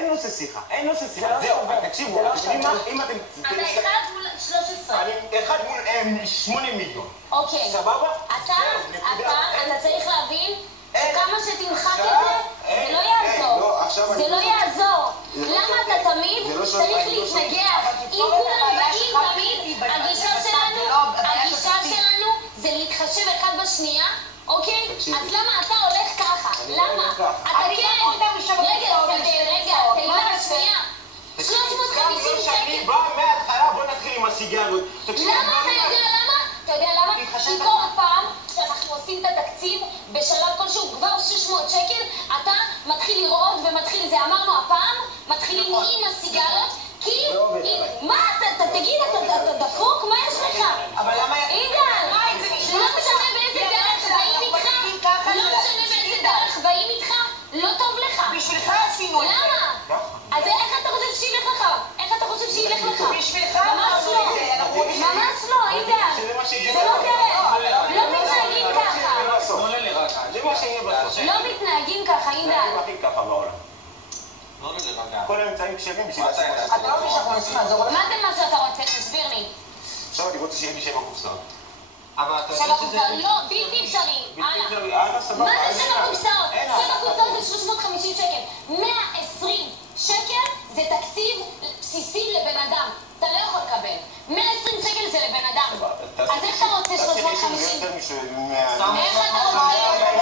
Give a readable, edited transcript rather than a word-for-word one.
אין נושא שיחה, אין נושא שיחה. זהו, תקשיבו, אם אתם... אתה 1 מול 13. אני 1 מול 8 מיליון. אוקיי. סבבה? אתה צריך להבין כמה שתמחק את זה, זה לא יעזור. זה לא יעזור. למה אתה תמיד צריך להתנגח? אם כולם באים תמיד, הגישה שלנו זה להתחשב אחד בשנייה, אוקיי? אז למה אתה הולך ככה? למה? אתה כן... רגע, תהילה, שנייה. 350 שקל. אני בא מההתחלה, בוא נתחיל עם הסיגרות. למה? אתה יודע למה? כי כל פעם שאנחנו עושים את התקציב בשלב כלשהו, כבר 600 שקל, אתה מתחיל לראות ומתחיל זה. אמרנו הפעם, מתחילים עם הסיגרות, כי... מה? תגיד, אתה דפוק? מה יש לך? אבל למה... יגאל, לא משנה באיזה דרך באים איתך, לא משנה באיזה דרך באים איתך, לא טוב לך. בשבילך עשינו את זה. למה? אז איך אתה חושב שילך לך? איך אתה חושב שילך לך? בשבילך ממש לא. ממש לא, יגאל. זה לא דרך. לא מתנהגים ככה. זה מה שיהיה בסוף. לא מתנהגים ככה, יגאל. זה הכי ככה בעולם. לא נרגע. כל האמצעים כשרים בשביל מה אתה לעשות יודע? אתה לא מבין שאנחנו מנסים לעזור לך? מה זה מה שאתה רוצה? תסביר לי. עכשיו אני רוצה שיהיה לי 7 קופסאות. אבל אתה שבע יודע שזה... קופסאות, לא, בלתי אפשרי. הלאה, סבבה. מה זה 7 קופסאות? 7 קופסאות זה 350 שקל. 120 שקל זה תקציב בסיסי לבן אדם. אתה לא יכול לקבל. 120 שקל זה לבן אדם. אז איך אתה רוצה 350? איך אתה רוצה?